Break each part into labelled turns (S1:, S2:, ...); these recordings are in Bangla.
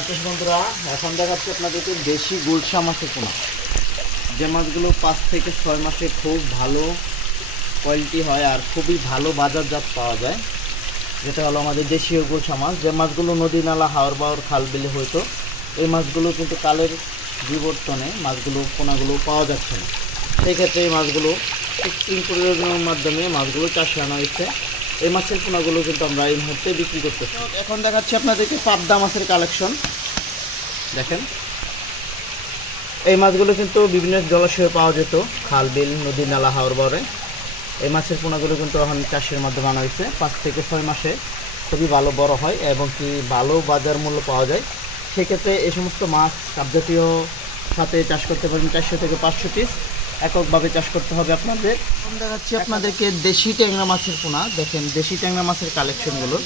S1: মাছ বন্ধুরা। এখন দেখাচ্ছি আপনাদেরকে দেশি গুলশা মাছের পোনা যে মাছগুলো পাঁচ থেকে ছয় মাসে খুব ভালো কোয়ালিটি হয় আর খুবই ভালো বাজারজাত পাওয়া যায়। যেটা হলো আমাদের দেশীয় গুলশা মাছ। যে মাছগুলো নদী নালা, হাওর বাওর, খাল বিলে হইতো, এই মাছগুলো কিন্তু কালের বিবর্তনে মাছগুলো, পোনাগুলো পাওয়া যাচ্ছে না। সেই ক্ষেত্রে এই মাছগুলো প্রয়োজনের মাধ্যমে মাছগুলো চাষে আনা হয়েছে। এই মাছের পোনাগুলো কিন্তু আমরা এই মুহূর্তে বিক্রি করতেছি। এখন দেখাচ্ছি আপনাদেরকে পাবদা মাছের কালেকশন দেখেন। এই মাছগুলো কিন্তু বিভিন্ন জলাশয়ে পাওয়া যেত খাল বিল নদী নালা হাওর বরে। এই মাছের পোনাগুলো কিন্তু এখন চাষের মাধ্যমে আনা হয়েছে। পাঁচ থেকে ছয় মাসে খুবই ভালো বড় হয় এবং কি ভালো বাজার মূল্য পাওয়া যায়। সেক্ষেত্রে এই সমস্ত মাছ কাপজাতীয় সাথে চাষ করতে পারেন চারশো থেকে পাঁচশো পিস এককভাবে চাষ করতে হবে আপনাদের। দেখাচ্ছি আপনাদেরকে দেশি ট্যাংরা মাছের পোনা। দেখেন, দেশি ট্যাংরা মাছের কালেকশনগুলো।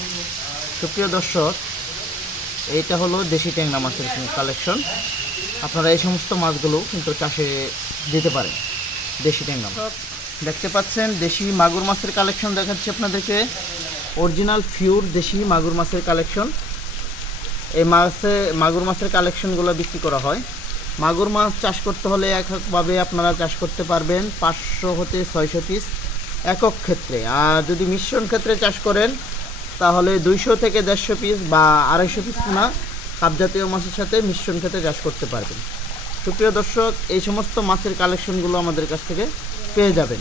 S1: সুপ্রিয় দর্শক, এইটা হলো দেশি ট্যাংরা মাছের কালেকশন। আপনারা এই সমস্ত মাছগুলো কিন্তু চাষে দিতে পারেন, দেশি ট্যাংরা দেখতে পাচ্ছেন, দেশি মাগুর মাছের কালেকশন দেখাচ্ছি আপনাদেরকে। অরিজিনাল ফিউর দেশি মাগুর মাছের কালেকশন। এই মাছে, মাগুর মাছের কালেকশনগুলো বিক্রি করা হয়। মাগুর মাছ চাষ করতে হলে এককভাবে আপনারা চাষ করতে পারবেন পাঁচশো হতে ছয়শো পিস একক ক্ষেত্রে। আর যদি মিশ্রণ ক্ষেত্রে চাষ করেন, তাহলে দুইশো থেকে দেড়শো পিস বা আড়াইশো পিস না কাপজাতীয় মাছের সাথে মিশ্রণ ক্ষেত্রে চাষ করতে পারবেন। সুপ্রিয় দর্শক, এই সমস্ত মাছের কালেকশনগুলো আমাদের কাছ থেকে পেয়ে যাবেন।